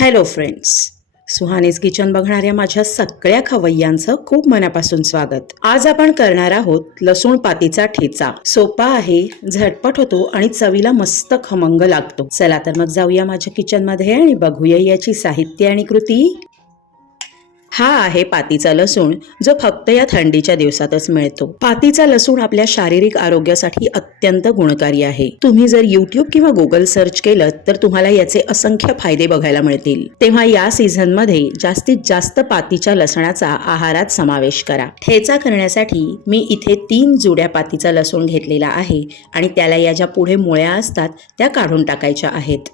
Hello friends Suhani's kitchen बघणाऱ्या माझ्या सगळ्या खवय्यांचं खूप मनापासून स्वागत. आज आपण करणार आहोत लसूण पातीचा ठेचा. सोपा आहे झटपट होतो आणि चवीला मस्त खमंग लागतो. चला तर मग जाऊया माझ्या किचनमध्ये आणि बघूया याची साहित्य आणि कृती. हा आहे पातीचा लसूण जो फक्त या थंडीच्या दिवसातच मिळतो. पातीचा लसूण आपल्या शारीरिक आरोग्यासाठी अत्यंत गुणकारी आहे. तुम्ही जर युट्यूब किंवा गुगल सर्च केलं तर तुम्हाला याचे असंख्य फायदे बघायला मिळतील. तेव्हा या सीझनमध्ये जास्तीत जास्त पातीच्या लसणाचा आहारात समावेश करा. ठेचा करण्यासाठी मी इथे तीन जुड्या पातीचा लसूण घेतलेला आहे आणि त्याला या ज्या पुढे मुळ्या असतात त्या काढून टाकायच्या आहेत.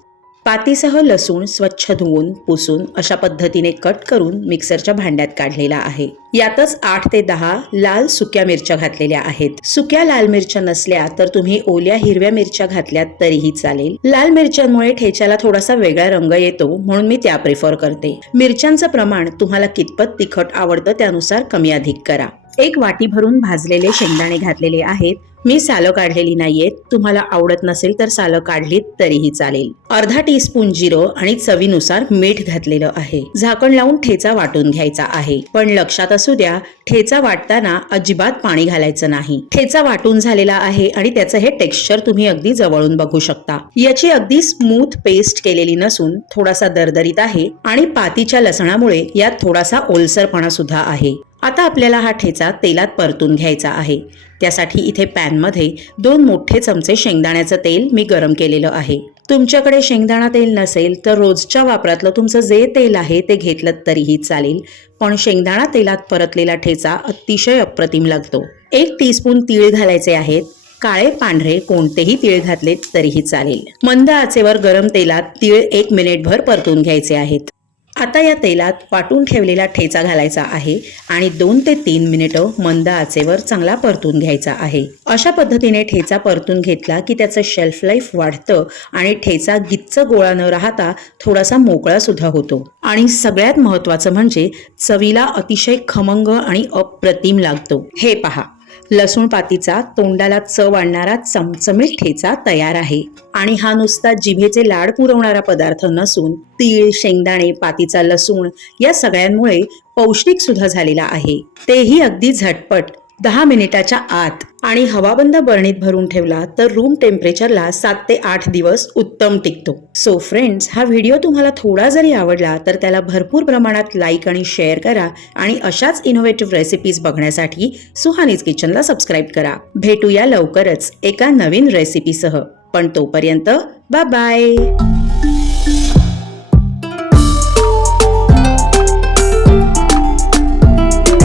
पातीसह लसूण स्वच्छ धुवून पुसून अशा पद्धतीने कट करून मिक्सरच्या भांड्यात काढलेला आहे. यातच आठ ते दहा लाल सुक्या मिरच्या घातलेल्या आहेत. सुक्या लाल मिरच्या नसल्या तर तुम्ही ओल्या हिरव्या मिरच्या घातल्यात तरीही चालेल. लाल मिरच्यांमुळे ठेच्याला थोडासा वेगळा रंग येतो म्हणून मी त्या प्रिफर करते. मिरच्यांचं प्रमाण तुम्हाला कितपत तिखट आवडतं त्यानुसार कमी अधिक करा. एक वाटी भरून भाजलेले शेंगदाणे घातलेले आहेत. मी सालं काढलेली नाहीयेत तुम्हाला आवडत नसेल तर सालं काढलीत तरीही चालेल. अर्धा टीस्पून जिरं आणि चवीनुसार मीठ घातलेलं आहे. झाकण लावून ठेचा वाटून घ्यायचा आहे. पण लक्षात असू द्या ठेचा वाटताना अजिबात पाणी घालायचं नाही. ठेचा वाटून झालेला आहे आणि त्याचं हे टेक्स्चर तुम्ही अगदी जवळून बघू शकता. याची अगदी स्मूथ पेस्ट केलेली नसून थोडासा दरदरीत आहे आणि पातीच्या लसणामुळे यात थोडासा ओलसरपणा सुद्धा आहे. आता आपल्याला हा ठेचा तेलात परतून घ्यायचा आहे. त्यासाठी इथे पॅनमध्ये दोन मोठे चमचे शेंगदाण्याचं तेल मी गरम केलेलं आहे. तुमच्याकडे शेंगदाणा तेल नसेल तर रोजच्या वापरातलं तुमचं जे तेल आहे ते घेतलं तरीही चालेल पण शेंगदाणा तेलात परतलेला ठेचा अतिशय अप्रतिम लागतो. एक टीस्पून तीळ घालायचे आहेत. काळे पांढरे कोणतेही तीळ घातले तरीही चालेल. मंद आचेवर गरम तेलात तीळ एक मिनिटभर परतून घ्यायचे आहेत. आता या तेलात वाटून ठेवलेला ठेचा घालायचा आहे आणि दोन ते तीन मिनिटं मंद आचेवर चांगला परतून घ्यायचा आहे. अशा पद्धतीने ठेचा परतून घेतला की त्याचं शेल्फ लाईफ वाढतं आणि ठेचा गिच्च गोळा न राहता थोडासा मोकळा सुद्धा होतो. आणि सगळ्यात महत्वाचं म्हणजे चवीला अतिशय खमंग आणि अप्रतिम लागतो. हे पहा. लसूण पातीचा तोंडाला चव आणणारा चमचमीत ठेचा तयार आहे. आणि हा नुसता जिभेचे लाड पुरवणारा पदार्थ नसून तीळ शेंगदाणे पातीचा लसूण या सगळ्यांमुळे पौष्टिक सुद्धा झालेला आहे. तेही अगदी झटपट. दहा मिनिटाच्या आत आणि हवाबंद बरणीत भरून ठेवला तर रूम टेम्परेचरला सात ते आठ दिवस उत्तम टिकतो. सो फ्रेंड्स हा व्हिडिओ तुम्हाला थोडा जरी आवडला तर त्याला भरपूर प्रमाणात लाईक आणि शेअर करा आणि अशाच इनोव्हेटिव्ह रेसिपीज बघण्यासाठी सुहानीज किचनला सबस्क्राईब करा. भेटूया लवकरच एका नवीन रेसिपीसह पण तोपर्यंत बाय बाय